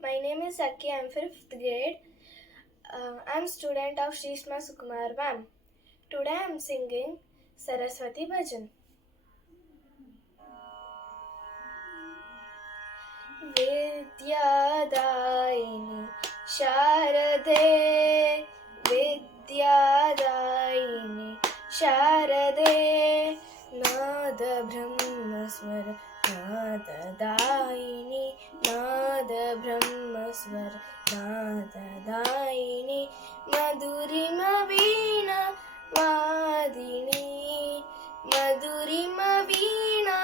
My name is Saki. I'm 5th grade. I'm student of Shrishma Sukumar ma'am. Today I'm singing Saraswati Bhajan. विद्यादायिनी शारदे विद्यादायिनी शारदे नाद ब्रह्मस्वर नाददायिनी नाद ब्रह्मस्वर नाददायिनी मधुरिम वीणा वादिनी मधुरिम वीणा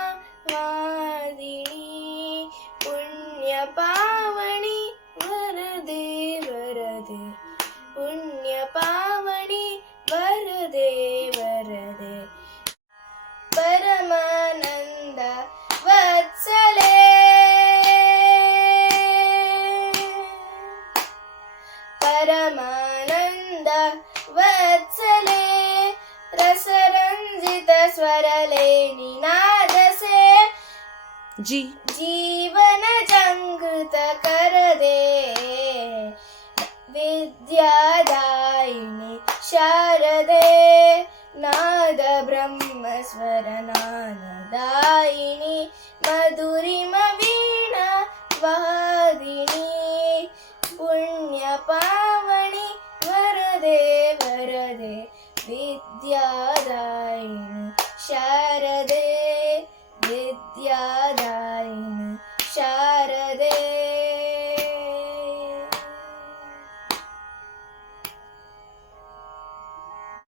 वादिनी पुण्य पावनी वरदे वरदे पुण्य पावनी वरदे वरदे परमानंद वत्सले परमानंद वत्सले रसरंजित स्वरले निनादसे जीवन जंगृत कर दे विद्यादायिनी शारदे नाद ब्रह्मस्वर नाददायिनी मधुरिम